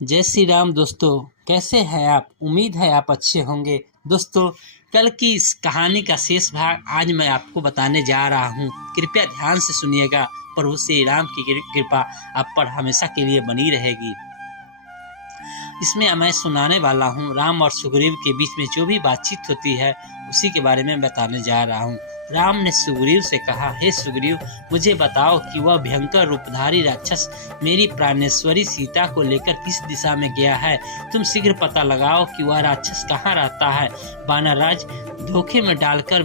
जय श्री राम दोस्तों, कैसे हैं आप। उम्मीद है आप अच्छे होंगे। दोस्तों, कल की इस कहानी का शेष भाग आज मैं आपको बताने जा रहा हूँ। कृपया ध्यान से सुनिएगा। प्रभु श्री राम की कृपा आप पर हमेशा के लिए बनी रहेगी। इसमें मैं सुनाने वाला हूँ राम और सुग्रीव के बीच में जो भी बातचीत होती है उसी के बारे में बताने जा रहा हूँ। राम ने सुग्रीव से कहा, हे सुग्रीव, मुझे बताओ कि वह भयंकर रूपधारी राक्षस मेरी प्राणेश्वरी सीता को लेकर किस दिशा में गया है। तुम शीघ्र पता लगाओ कि वह राक्षस कहाँ रहता है। वानरराज, धोखे में डालकर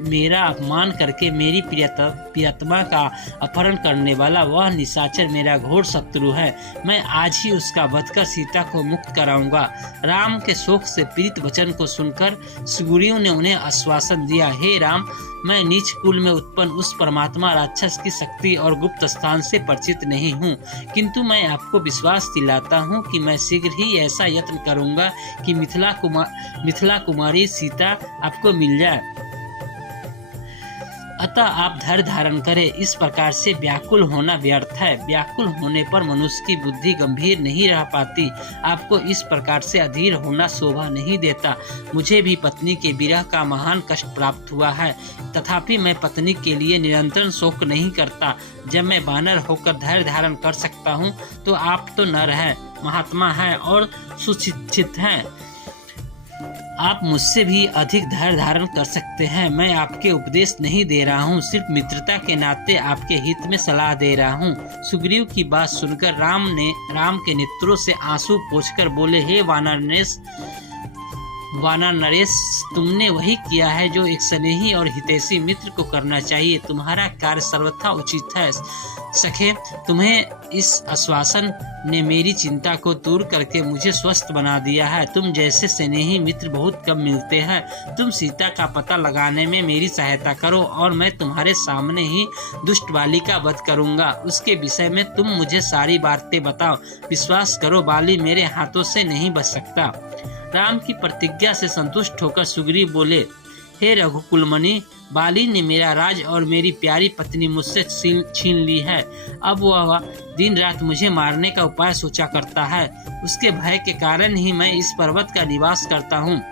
मेरा अपमान करके मेरी प्रियतमा का अपहरण करने वाला वह निशाचर मेरा घोर शत्रु है। मैं आज ही उसका वध कर सीता को मुक्त कराऊंगा। राम के शोक से पीड़ित वचन को सुनकर सुग्रीव ने उन्हें आश्वासन दिया, हे राम, मैं नीच कुल में उत्पन्न उस परमात्मा राक्षस की शक्ति और गुप्त स्थान से परिचित नहीं हूँ, किंतु मैं आपको विश्वास दिलाता हूँ कि मैं शीघ्र ही ऐसा यत्न करूँगा कि मिथिला कुमारी सीता आपको मिल जाए। अतः आप धैर्य धारण करें। इस प्रकार से व्याकुल होना व्यर्थ है। व्याकुल होने पर मनुष्य की बुद्धि गंभीर नहीं रह पाती। आपको इस प्रकार से अधीर होना शोभा नहीं देता। मुझे भी पत्नी के विरह का महान कष्ट प्राप्त हुआ है, तथापि मैं पत्नी के लिए निरंतर शोक नहीं करता। जब मैं वानर होकर धैर्य धारण कर सकता हूँ तो आप तो नर हैं, महात्मा हैं और सुशिक्षित हैं। आप मुझसे भी अधिक धैर्य धारण कर सकते हैं। मैं आपके उपदेश नहीं दे रहा हूँ, सिर्फ मित्रता के नाते आपके हित में सलाह दे रहा हूँ। सुग्रीव की बात सुनकर राम के नेत्रों से आंसू पोंछकर बोले, हे वानर नरेश, तुमने वही किया है जो एक स्नेही और हितैषी मित्र को करना चाहिए। तुम्हारा कार्य सर्वथा उचित है। सखे, तुम्हें इस आश्वासन ने मेरी चिंता को दूर करके मुझे स्वस्थ बना दिया है। तुम जैसे स्नेही मित्र बहुत कम मिलते हैं। तुम सीता का पता लगाने में मेरी सहायता करो और मैं तुम्हारे सामने ही दुष्ट बाली का वध करूंगा। उसके विषय में तुम मुझे सारी बातें बताओ। विश्वास करो, बाली मेरे हाथों से नहीं बच सकता। राम की प्रतिज्ञा से संतुष्ट होकर सुग्रीव बोले, हे रघुकुलमणि, बाली ने मेरा राज और मेरी प्यारी पत्नी मुझसे छीन ली है। अब वह दिन रात मुझे मारने का उपाय सोचा करता है। उसके भय के कारण ही मैं इस पर्वत का निवास करता हूँ।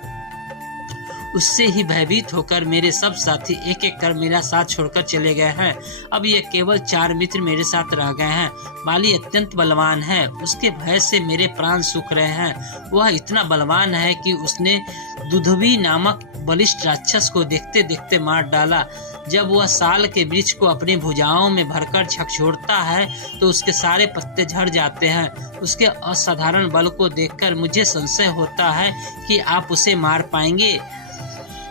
उससे ही भयभीत होकर मेरे सब साथी एक एक कर मेरा साथ छोड़कर चले गए हैं। अब ये केवल 4 मित्र मेरे साथ रह गए हैं। बाली अत्यंत बलवान है, उसके भय से मेरे प्राण सूख रहे हैं। वह इतना बलवान है कि उसने दुधवी नामक बलिष्ठ राक्षस को देखते देखते मार डाला। जब वह साल के वृक्ष को अपनी भुजाओं में भरकर झकझोरता है तो उसके सारे पत्ते झड़ जाते हैं। उसके असाधारण बल को देखकर मुझे संशय होता है कि आप उसे मार पाएंगे।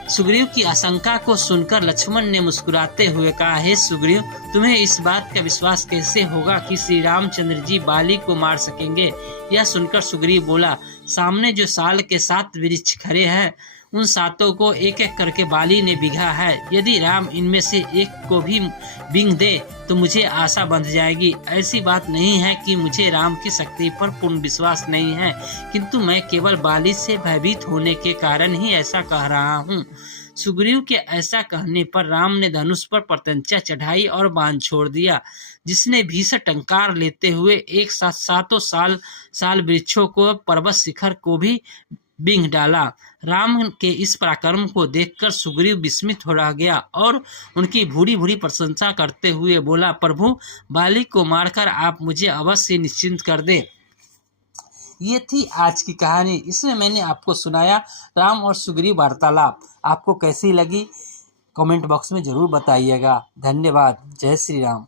सुग्रीव की आशंका को सुनकर लक्ष्मण ने मुस्कुराते हुए कहा, हे सुग्रीव, तुम्हें इस बात का विश्वास कैसे होगा कि श्री रामचंद्र जी बाली को मार सकेंगे। यह सुनकर सुग्रीव बोला, सामने जो साल के 7 वृक्ष खड़े हैं उन 7 को एक एक करके बाली ने बिघा है। यदि राम इनमें से एक को भी बिंग दे तो मुझे आशा बंध जाएगी। ऐसी बात नहीं है कि मुझे राम की शक्ति पर पूर्ण विश्वास नहीं है, किंतु मैं केवल बाली से भयभीत होने के कारण ही ऐसा कह रहा हूँ। सुग्रीव के ऐसा कहने पर राम ने धनुष पर प्रत्यंचा चढ़ाई और बाण छोड़ दिया, जिसने भीषण टंकार लेते हुए एक साथ 7 साल वृक्षों को पर्वत शिखर को भी बिंग डाला। राम के इस पराक्रम को देखकर सुग्रीव विस्मित हो रह गया और उनकी भूरी भूरी प्रशंसा करते हुए बोला, प्रभु, बाली को मारकर आप मुझे अवश्य निश्चिंत कर दे। ये थी आज की कहानी। इसमें मैंने आपको सुनाया राम और सुग्रीव वार्तालाप। आपको कैसी लगी कमेंट बॉक्स में जरूर बताइएगा। धन्यवाद। जय श्री राम।